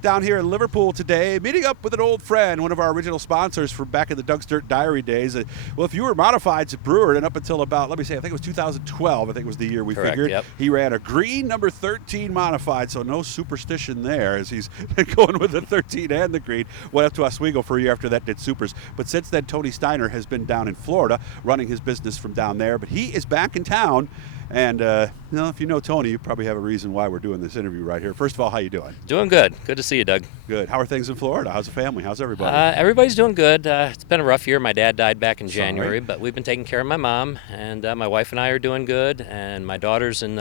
down here in Liverpool today, meeting up with an old friend, one of our original sponsors from back in the Doug's Dirt Diary days. Well, if you were modifieds at Brewerton up until about, let me say, I think it was 2012, I think was the year we Correct, figured. yep. He ran a green number 13 modified, so no superstition there as he's been going with the 13 and the green. Went up to Oswego for a year after that, did supers. But since then, Tony Steiner has been down in Florida running his business from down there. But he is back in town. And, if you know Tony, you probably have a reason why we're doing this interview right here. First of all, how you doing? Doing good. Good to see you, Doug. Good. How are things in Florida? How's the family? How's everybody? Everybody's doing good. It's been a rough year. My dad died back in January, but we've been taking care of my mom. And my wife and I are doing good. And my daughter's in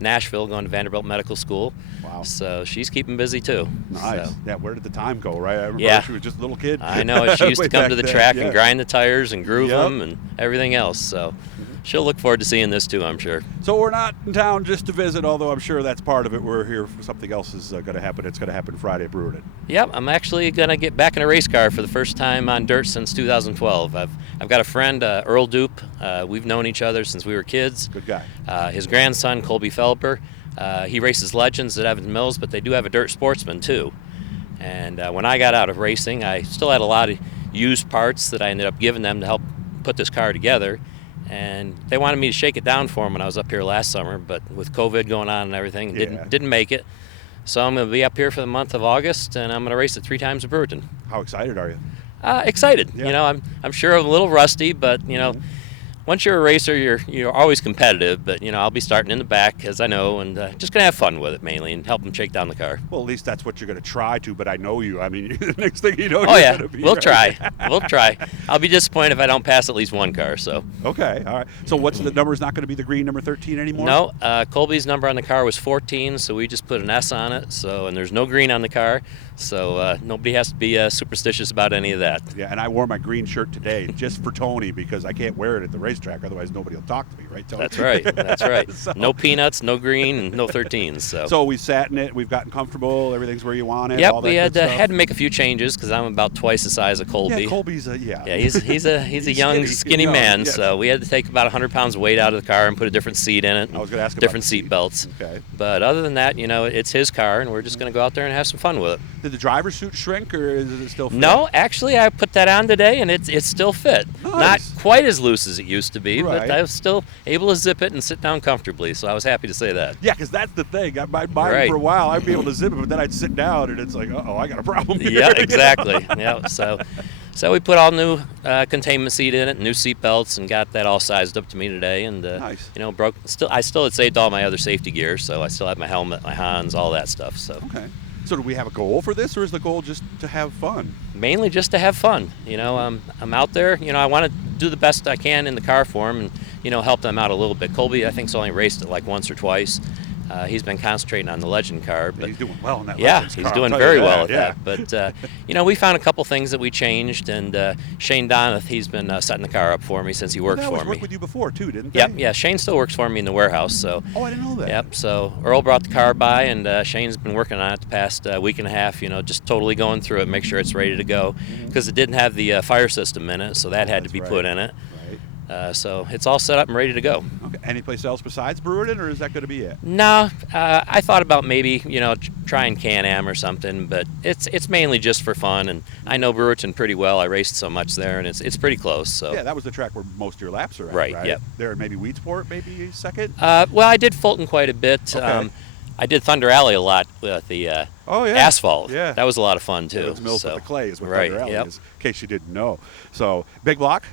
Nashville going to Vanderbilt Medical School. Wow. So she's keeping busy, too. Nice. So. Yeah, where did the time go, right? I remember she was just a little kid. I know. She used to come to the track and and grind the tires and groove them and everything else. So she'll look forward to seeing this, too, I'm sure. So we're not in town just to visit, although I'm sure that's part of it. We're here for something else is going to happen. It's going to happen Friday at Brewerton. Yep, I'm actually going to get back in a race car for the first time on dirt since 2012. I've got a friend, Earl Dupe. We've known each other since we were kids. Good guy. His grandson, Colby Felper, he races Legends at Evans Mills, but they do have a Dirt Sportsman, too. And when I got out of racing, I still had a lot of used parts that I ended up giving them to help put this car together. And they wanted me to shake it down for them when I was up here last summer, but with COVID going on and everything, didn't make it. So I'm going to be up here for the month of August, and I'm going to race it 3 times at Brewerton. How excited are you? Excited. Yeah. I'm sure I'm a little rusty, but once you're a racer, you're always competitive. But I'll be starting in the back, as I know, and just gonna have fun with it mainly and help them shake down the car. Well, at least that's what you're gonna try to. But I know you. I mean, the next thing you know, gonna be. We'll try. We'll try. I'll be disappointed if I don't pass at least one car. So. Okay. All right. So what's the number? Is not going to be the green number 13 anymore? No. Colby's number on the car was 14, so we just put an S on it. So and there's no green on the car. So nobody has to be superstitious about any of that. Yeah, and I wore my green shirt today just for Tony because I can't wear it at the racetrack. Otherwise, nobody will talk to me, right, Tony? That's right. That's right. So, no peanuts, no green, and no 13s. So we sat in it. We've gotten comfortable. Everything's where you want it. Yep, all that we had good to make a few changes because I'm about twice the size of Colby. Yeah, Colby's he's a young, skinny man. Yes. So we had to take about 100 pounds of weight out of the car and put a different seat in it. I was going to ask different seat belts. Okay. But other than that, it's his car, and we're just going to go out there and have some fun with it. Did the driver's suit shrink, or is it still fit? No, actually, I put that on today, and it's still fit. Nice. Not quite as loose as it used to be, right. but I was still able to zip it and sit down comfortably. So I was happy to say that. Yeah, because that's the thing. Mine right. for a while, I'd be able to zip it, but then I'd sit down, and it's like, I got a problem here. Yeah, exactly. Yeah, so we put all new containment seat in it, new seat belts, and got that all sized up to me today. And nice. I still had saved all my other safety gear, so I still have my helmet, my Hans, all that stuff. So. Okay. So do we have a goal for this, or is the goal just to have fun? Mainly just to have fun. I'm out there. I want to do the best I can in the car for them and, help them out a little bit. Colby, I think, has only raced it like once or twice. He's been concentrating on the Legend car. But he's doing well in that Legends car. He's doing very well at that. But, we found a couple things that we changed, and Shane Donath, he's been setting the car up for me since he worked for me. Worked with you before, too, didn't they? Yep, yeah. Shane still works for me in the warehouse. So. Oh, I didn't know that. Yep, so Earl brought the car by, and Shane's been working on it the past week and a half, just totally going through it, make sure it's ready to go, because it didn't have the fire system in it, so that had to be put in it. So it's all set up and ready to go. Okay. Any place else besides Brewerton, or is that going to be it? No, I thought about maybe trying Can-Am or something, but it's mainly just for fun. And I know Brewerton pretty well. I raced so much there, and it's pretty close. So yeah, that was the track where most of your laps are at, right? Yep. There, maybe Weedsport, maybe second. Well, I did Fulton quite a bit. Okay. I did Thunder Alley a lot with the asphalt. Yeah, that was a lot of fun too. Mills with the clay is what right, Thunder Alley is. In case you didn't know. So big block.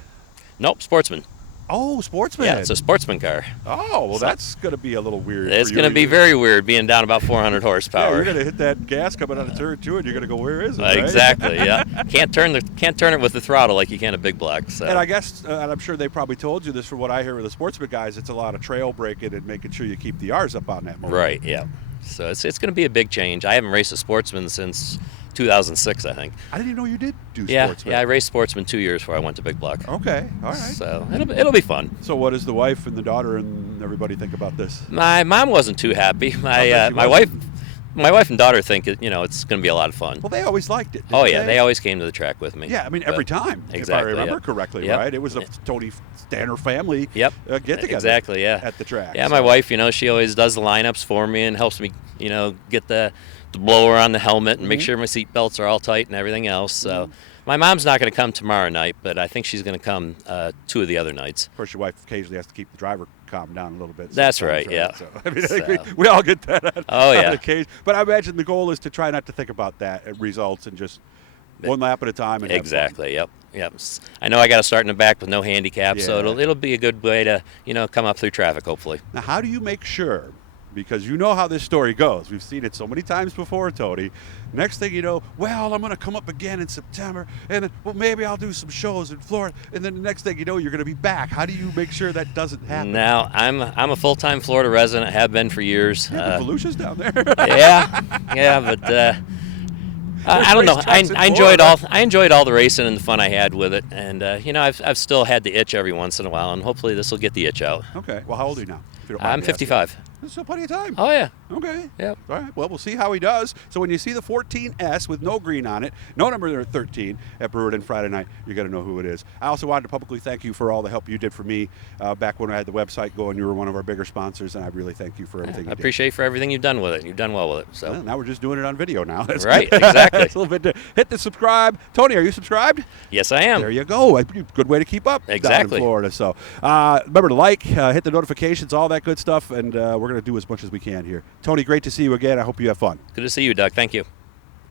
Nope, Sportsman. Oh, Sportsman. Yeah, it's a Sportsman car. Oh, well, that's going to be a little weird. It's going to be very weird being down about 400 horsepower. Yeah, you're going to hit that gas coming out of turn 2, and you're going to go, where is it? Right? Exactly, yeah. Can't turn it with the throttle like you can a big block. So. And I guess, and I'm sure they probably told you this from what I hear with the Sportsman guys, it's a lot of trail breaking and making sure you keep the R's up on that motor. Right, yeah. So it's going to be a big change. I haven't raced a Sportsman since 2006, I think. I didn't even know you did do Sportsman. Yeah, I raced Sportsman 2 years before I went to Big Block. Okay, all right. So it'll be fun. So what does the wife and the daughter and everybody think about this? My mom wasn't too happy. My wife my wife and daughter think it's going to be a lot of fun. Well, they always liked it. Oh yeah, they always came to the track with me. Yeah, I mean every time. Exactly. If I remember correctly, Yep. right? It was a Tony Steiner family Yep. Get together. Exactly. Yeah. At the track. Yeah, my wife, she always does the lineups for me and helps me, get the blower on the helmet and make sure my seat belts are all tight and everything else. So. My mom's not going to come tomorrow night, but I think she's going to come 2 of the other nights. Of course, your wife occasionally has to keep the driver calmed down a little bit. That's right, yeah. So, I mean, I think we all get that on, on occasion. But I imagine the goal is to try not to think about that results and just one lap at a time. And exactly, yep. I know I got to start in the back with no handicap, so it'll be a good way to, come up through traffic, hopefully. Now, how do you make sure? Because you know how this story goes. We've seen it so many times before, Tony. Next thing you know, well, I'm going to come up again in September, and then, well, maybe I'll do some shows in Florida, and then the next thing you know, you're going to be back. How do you make sure that doesn't happen? Now, I'm a full-time Florida resident, have been for years. Yeah, Volusia's down there. yeah, but I don't know. I enjoyed all the racing and the fun I had with it, and I've still had the itch every once in a while, and hopefully this will get the itch out. Okay. Well, how old are you now? I'm 55. There's still plenty of time. Oh, yeah. Okay. Yep. All right. Well, we'll see how he does. So when you see the 14S with no green on it, no number 13 at Brewerton Friday night, you're going to know who it is. I also wanted to publicly thank you for all the help you did for me back when I had the website going. You were one of our bigger sponsors, and I really thank you for everything you did. I appreciate for everything you've done with it. You've done well with it. So well, now we're just doing it on video now. That's right. Exactly. That's a little bit hit the subscribe. Tony, are you subscribed? Yes, I am. There you go. Good way to keep up down in Florida. So remember to like, hit the notifications, all that good stuff, and we're going to do as much as we can here. Tony, great to see you again. I hope you have fun. Good to see you, Doug. Thank you.